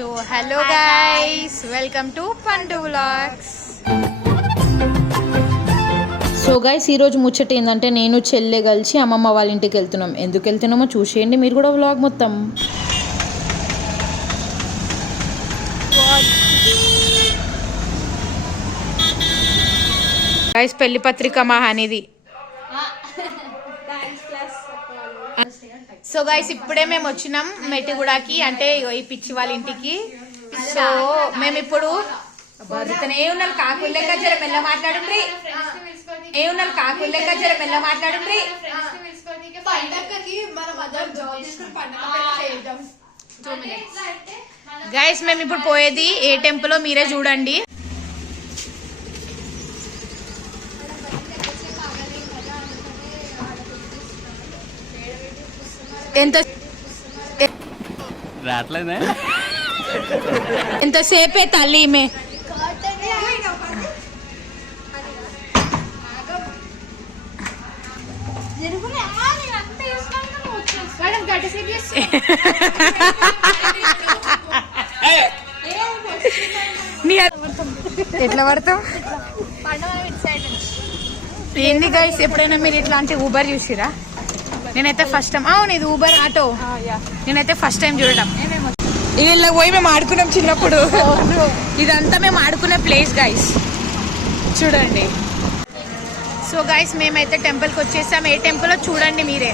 So hello guys, welcome to పండు vlogs. So guys, ఈరోజు ముచ్చట ఏంటంటే నేను చెల్లె కలిసి అమ్మమ్మ వాళ్ళ ఇంటికి వెళ్తున్నాం. ఎందుకు వెళ్తున్నామో చూసేయండి మీరు కూడా వ్లాగ్ మొత్తం. గైస్, పెళ్లి పత్రిక మా హనీది. సో గైస్, ఇప్పుడే మేము వచ్చినాం మెట్టిగూడకి, అంటే ఈ పిచ్చి వాళ్ళ ఇంటికి. సో మేము ఇప్పుడు ఏమున్నారు కాకుల్లెక్క జర మెల్ల మాట్లాడుండ్రి, ఏమున్నారు కాకుల్లెక్క జర మెల్ల మాట్లాడుండ్రి. గైస్, మేము ఇప్పుడు పోయేది ఏ టెంపుల్ మీరే చూడండి. ఎంతసేపే తల్లి మే ఎట్లా పడతావు ఏంది గైస్? ఎప్పుడైనా మీరు ఇట్లాంటి ఊబర్ చూసిరా? నేనైతే ఫస్ట్ టైం. అవును, ఇది ఊబర్ ఆటో. నేనైతే ఫస్ట్ టైం చూడటం. వీళ్ళ పోయి మేము ఆడుకున్నాం చిన్నప్పుడు. ఇదంతా మేము ఆడుకునే ప్లేస్ గైస్, చూడండి. సో గైస్, మేమైతే టెంపుల్కి వచ్చేసాం. ఏ టెంపుల్ చూడండి మీరే.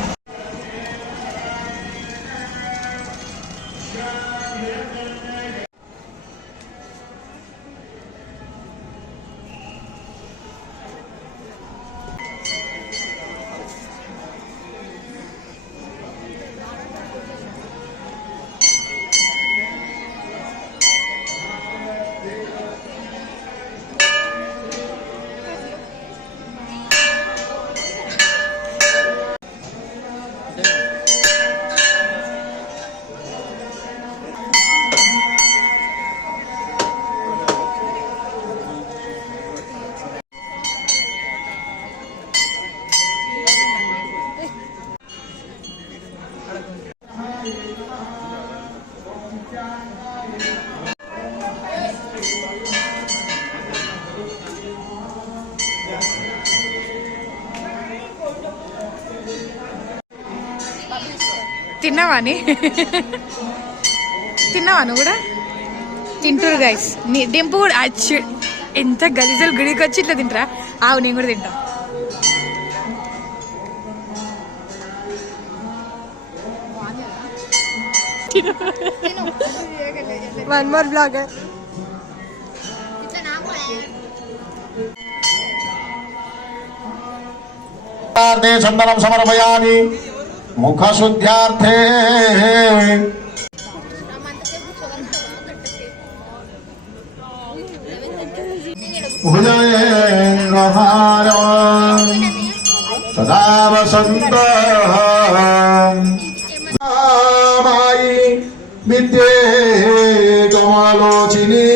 తిన్నావాని? తిన్నావా నువ్వు కూడా? తింటురు గైస్. డింపు కూడా ఎంత గలీజలు గుడికి వచ్చి ఇట్లా తింటారా? ఆవు, నేను కూడా తింటా. One more blogger. చందనం సమర్పయామి ముఖశుద్ధ్యార్థే. భుజేంద్రహారో సదా వసంతః మాయి విద్యే కమలోచిని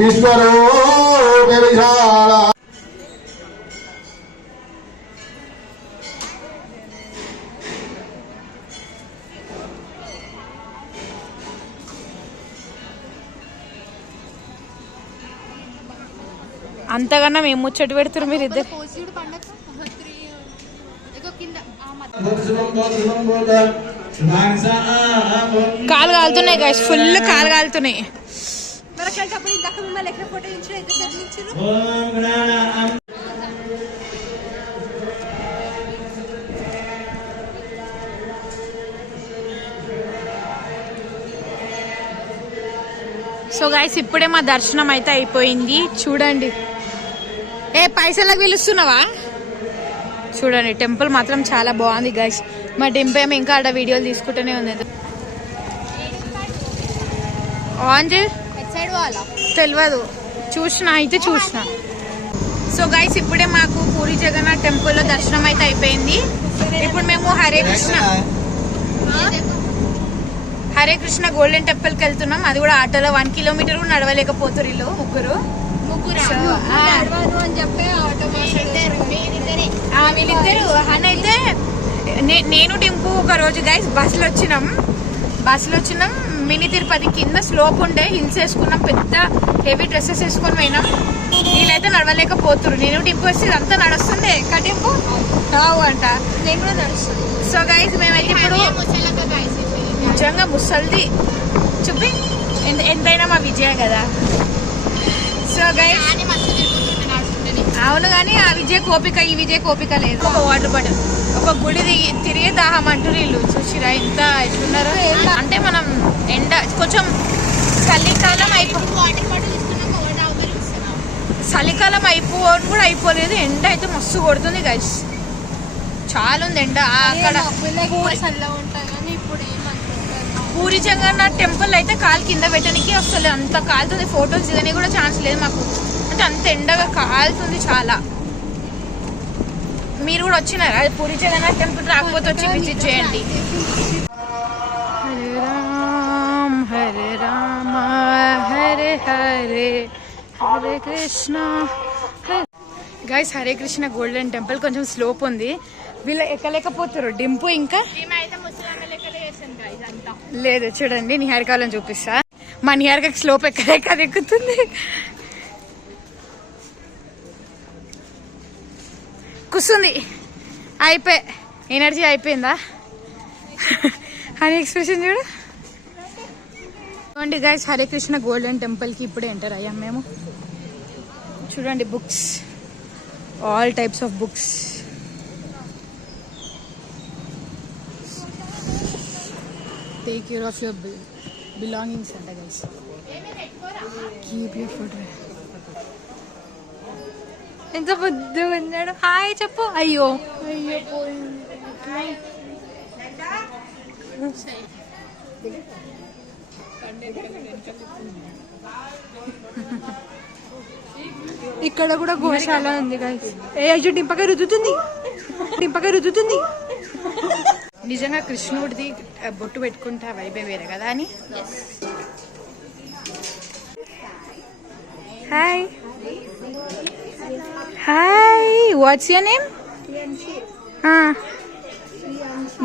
విశ్వరూపే విశాల. అంతకన్నా మేము ముచ్చట పెడుతున్నారు మీరు ఇద్దరు. కాలు కాలుతున్నాయి గైస్, ఫుల్ కాలు కాలుతున్నాయి. సో గైస్, ఇప్పుడే మా దర్శనం అయితే అయిపోయింది. చూడండి. ఏ పైసలకు పిలుస్తున్నావా? చూడండి, టెంపుల్ మాత్రం చాలా బాగుంది గైస్. మా డింపు ఏమో ఇంకా ఆడ వీడియోలు తీసుకుంటూనే ఉంది. ఆన్ తెలియదు, చూసిన అయితే చూసిన. సో గైస్, ఇప్పుడే మాకు పూరి జగన్నాథ్ టెంపుల్లో దర్శనం అయితే అయిపోయింది. ఇప్పుడు మేము హరే కృష్ణ గోల్డెన్ టెంపుల్కి వెళ్తున్నాం. అది కూడా ఆటోలో 1 కిలోమీటర్ కూడా నడవలేకపోతున్నారు వీళ్ళు ముగ్గురు. వీళ్ళిద్దరు హన్ అయితే నేను డింపు ఒక రోజు గైస్ బస్సులో వచ్చినాం. మినీ తిరుపతి కింద స్లోప్ ఉండే హిల్స్ వేసుకున్నాం, పెద్ద హెవీ డ్రెస్సెస్ వేసుకొని పోయినాం. వీళ్ళైతే నడవలేకపోతున్నారు. నేను టింపు వస్తే ఇదంతా నడుస్తుంది. కటింపు రావు అంట, నేను కూడా నడుస్తుంది. సో గైస్ మేమైతే ఇప్పుడు నిజంగా ముసల్ది చూపి ఎంతైనా మా విజయ కదా. సో గైస్ అవును, కానీ ఆ విజయ కోపిక ఈ విజయ కోపిక లేదు. ఒక వాటర్ బాటిల్, ఒక గుడి తిరిగే దాహం అంటూ వీళ్ళు చూసిరా ఇంత ఎట్లున్నారు. అంటే మనం ఎండ కొంచెం చలికాలం చలికాలం అయిపోని కూడా అయిపోలేదు. ఎండ అయితే మస్తు కొడుతుంది గైస్, చాలా ఉంది ఎండ. అక్కడ పూరి జగన్నాథ్ టెంపుల్ అయితే కాలు కింద పెట్టడానికి వస్తలేదు, అంత కాలుతుంది. ఫొటోస్ దిగని కూడా ఛాన్స్ లేదు మాకు, అంటే అంత ఎండగా కాలుతుంది చాలా. మీరు కూడా వచ్చినారా పూరి జగన్నాథ్ టెంపుల్? రాకపోతే వచ్చి విజిట్ చేయండి. Hare Ram Hare Rama Hare Hare Hare Krishna. Guys Hare Krishna golden temple కొంచెం స్లోప్ ఉంది, వీళ్ళు ఎక్కలేకపోతారు. డింపు ఇంకా లేదు. చూడండి నిహారికాలను చూపిస్తా. మా నిహారికకి స్లోప్ ఎక్కుతుంది. కూర్చుంది, అయిపోయి ఎనర్జీ అయిపోయిందా అని ఎక్స్ప్రెషన్ చూడు. చూడండి గైస్ హరే కృష్ణ గోల్డెన్ టెంపుల్కి ఇప్పుడే ఎంటర్ అయ్యాం మేము. చూడండి books, all types of books. Take care of your belongings అంట గైస్. Keep your food. ఎంత బుద్ధి ఉన్నాడు. హాయ్ చెప్పు. అయ్యో ఇక్కడ కూడా గోశాల ఉంది గైస్. అయ్యో డింపగా రుద్దుతుంది. నిజంగా కృష్ణుడిది బొట్టు పెట్టుకుంటే వైబే వేరే కదా అని. Hi hi, what's your name?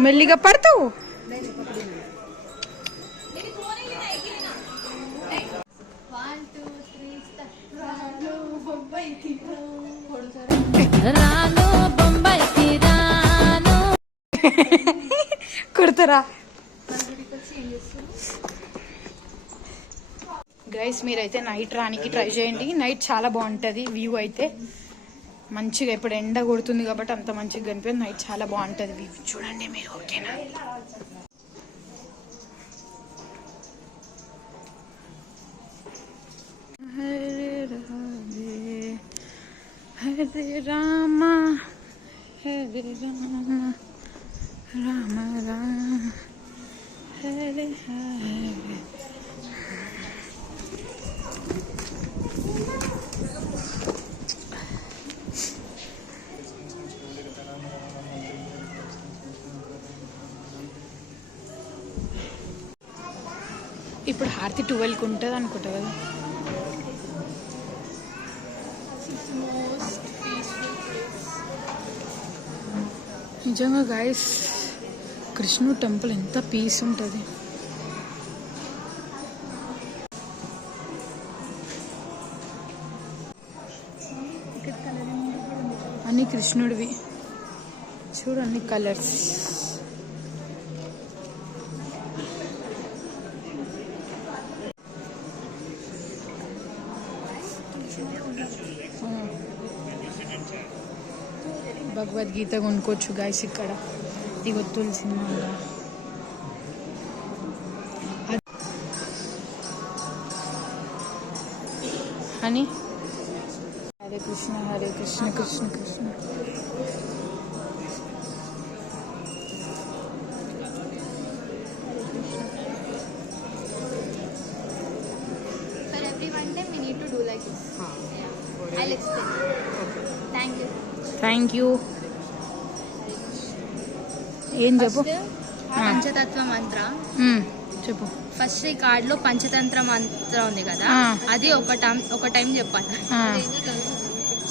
మెల్లిగా పడతావు. కుడతారా గైస్? మీరైతే నైట్ రానికి ట్రై చేయండి. నైట్ చాలా బాగుంటుంది వ్యూ అయితే మంచిగా. ఇప్పుడు ఎండ కొడుతుంది కాబట్టి అంత మంచిగా కనిపిస్తుంది. నైట్ చాలా బాగుంటుంది వ్యూ, చూడండి మీరు. ఓకేనా? హరే రాధే హరే రామ హరే రామ రామ రామ హరే హరే. ఇప్పుడు హారతి 12కి ఉంటుంది అనుకుంటా కదా. నిజంగా గైస్ కృష్ణుడు టెంపుల్ ఎంత పీస్ ఉంటుంది. అన్ని కృష్ణుడివి చూడు, అన్ని కలర్స్. భగవద్గీత కొనుక్కోవచ్చు గాయస్ ఇక్కడ. ఇగో తులసి మాల. అని Hare Krishna Krishna Krishna. For every one time we need to do like this. I'll explain. Thank you. Thank you. ఏం చెప్పు? పంచతత్వ మంత్ర చెప్పు. ఫస్ట్ ఈ కార్డ్ లో పంచతంత్ర మంత్ర ఉంది కదా, అది ఒక టైం చెప్పాలి.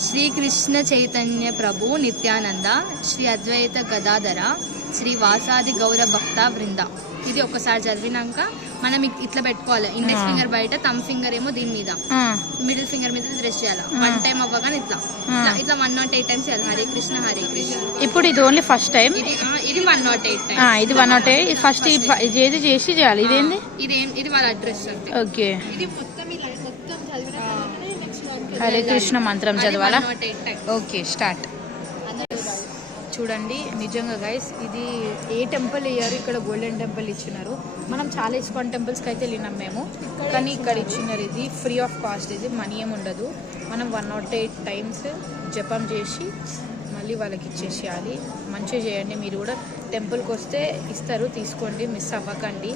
శ్రీకృష్ణ చైతన్య ప్రభు నిత్యానంద శ్రీ అద్వైత గదాధర శ్రీ వాసాది గౌర భక్త వృంద. ఇది ఒకసారి చదివినాక మనం ఇట్లా పెట్టుకోవాలి. ఇండెక్స్ ఫింగర్ బయట, థమ్ ఫింగర్ ఏమో దీని మీద, మిడిల్ ఫింగర్ మీద రెస్ట్ చేయాలి. 1 టైం అవ్వగానే ఇట్లా 108 టైమ్స్ చేయాలి. హరే కృష్ణ హరే కృష్ణ. ఇప్పుడు ఇది ఓన్లీ ఫస్ట్ టైం. ఇది 108 టైం. ఇది 108. ఇది ఫస్ట్ ఇది చేసి చేయాలి. ఇదేంది? ఇది వాళ్ళ అడ్రస్. ఓకే. ఇది మొత్తం చదివిన హరే కృష్ణ మంత్రం చదవాలా? Okay, start. చూడండి, నిజంగా గైస్ ఇది ఏ టెంపుల్ ఇయ్యారు, ఇక్కడ గోల్డెన్ టెంపుల్ ఇచ్చినారు. మనం చాలా ఇస్కాన్ టెంపుల్స్కి అయితే వెళ్ళినాం మేము, కానీ ఇక్కడ ఇచ్చినారు. ఇది ఫ్రీ ఆఫ్ కాస్ట్, ఇది మనీ ఏమి ఉండదు. మనం 108 టైమ్స్ జపం చేసి మళ్ళీ వాళ్ళకి ఇచ్చేసేయాలి. మంచిగా చేయండి. మీరు కూడా టెంపుల్కి వస్తే ఇస్తారు, తీసుకోండి, మిస్ అవ్వకండి.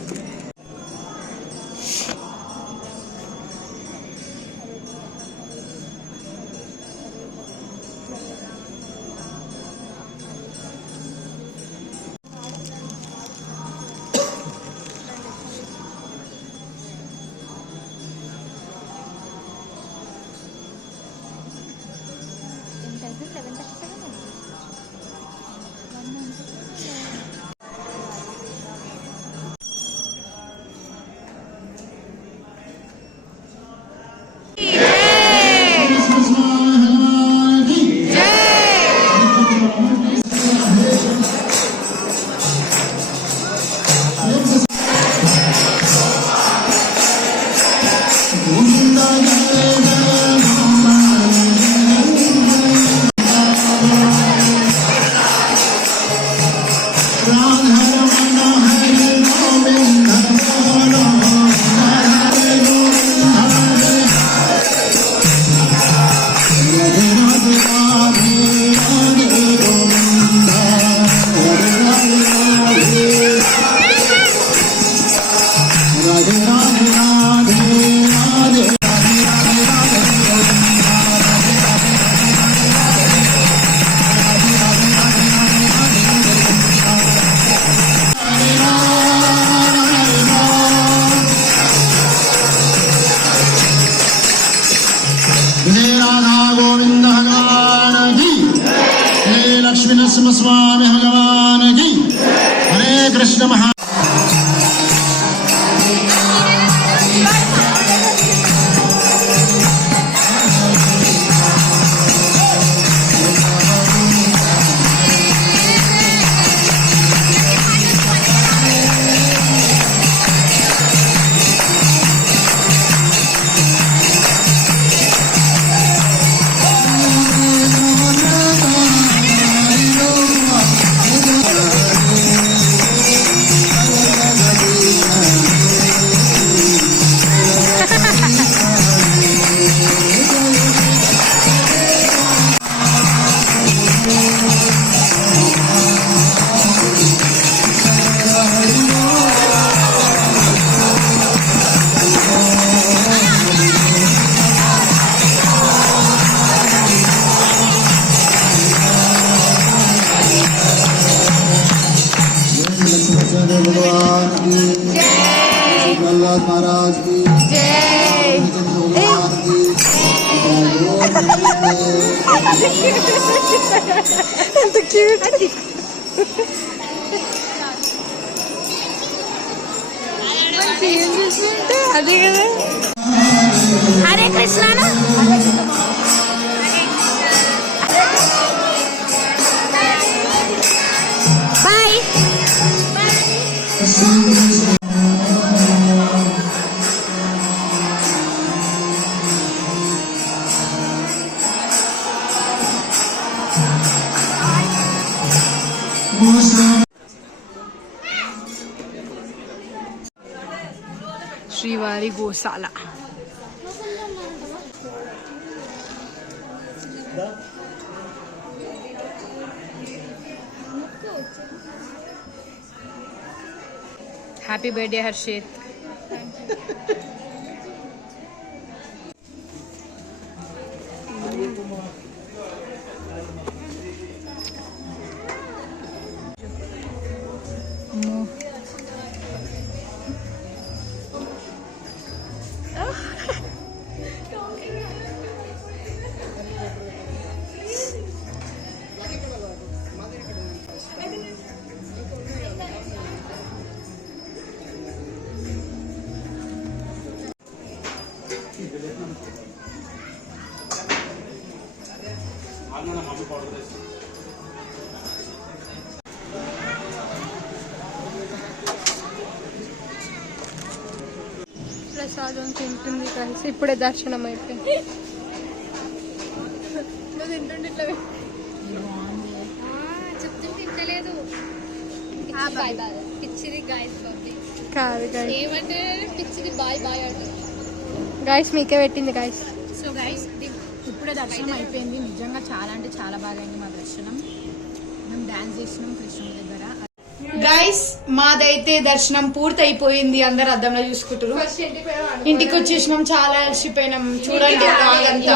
स्वामी भगवान की। हरे कृष्ण महा महाराज की जय। हरे कृष्णा ना बाय। శ్రీవారి గోశాల. Happy birthday Harshit. ప్రసాదం తింటుంది కలిసి ఇప్పుడే దర్శనం అయిపోయింది. నువ్వు తింటుండే ఇట్లా చెప్తుంటే ఇంటలేదు. పిచ్చిది గాయస్ కాదు గైస్, ఏమంటే పిచ్చిది బాయ్ బాయ్ అంటారు. గైస్ మీకే పెట్టింది గైస్. సో గైస్ ఇప్పుడే దర్శనం అయిపోయింది. నిజంగా చాలా అంటే చాలా బాగా అయింది మా దర్శనం. మేము డాన్స్ చేసినాం కృష్ణుడి దగ్గర. గైస్ మాదైతే దర్శనం పూర్తి అయిపోయింది. అందరు అద్దంలో చూసుకుంటారు. ఇంటికి వచ్చేసినాం, చాలా అలసిపోయినాం. చూడండి vlog అంతా.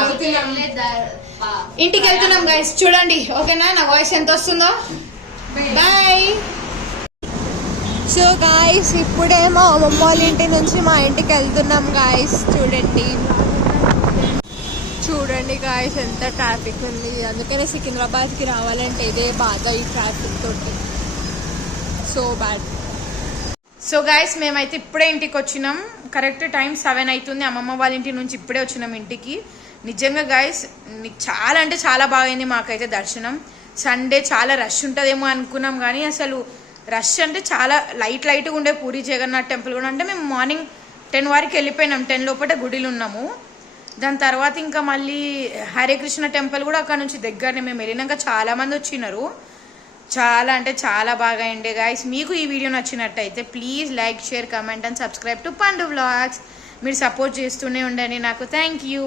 ఇంటికి వెళ్తున్నాం గైస్, చూడండి. ఓకేనా? నా వాయిస్ ఎంత వస్తుందో. బాయ్. సో గాయస్ ఇప్పుడే మా అమ్మమ్మ వాళ్ళ ఇంటి నుంచి మా ఇంటికి వెళ్తున్నాం గాయస్. చూడండి గాయస్ ఎంత ట్రాఫిక్ ఉంది. అందుకనే సికింద్రాబాద్కి రావాలంటే ఇదే బాధ, ఈ ట్రాఫిక్ తోటి. So bad. సో గైస్ మేమైతే ఇప్పుడే ఇంటికి వచ్చినాం. కరెక్ట్ టైం 7 అవుతుంది. అమ్మమ్మ వాళ్ళ ఇంటి నుంచి ఇప్పుడే వచ్చినాం ఇంటికి. నిజంగా గైస్ చాలా అంటే చాలా బాగైంది మాకైతే దర్శనం. సండే చాలా రష్ ఉంటుందేమో అనుకున్నాం, కానీ అసలు రష్ అంటే చాలా లైట్గా ఉండే. పూరి జగన్నాథ్ టెంపుల్ కూడా అంటే మేము మార్నింగ్ 10 వరకు వెళ్ళిపోయినాం. 10 లోపల గుడిలో ఉన్నాము. దాని తర్వాత ఇంకా మళ్ళీ హరే కృష్ణ టెంపుల్ కూడా అక్కడ నుంచి దగ్గరనే. మేము వెళ్ళినాక చాలా మంది వచ్చినారు. చాలా అంటే చాలా బాగా అయింది గైస్. మీకు ఈ వీడియో నచ్చినట్టయితే please like, share, comment and subscribe to పండు వ్లాగ్స్. మీరు సపోర్ట్ చేస్తూనే ఉండండి నాకు. Thank you.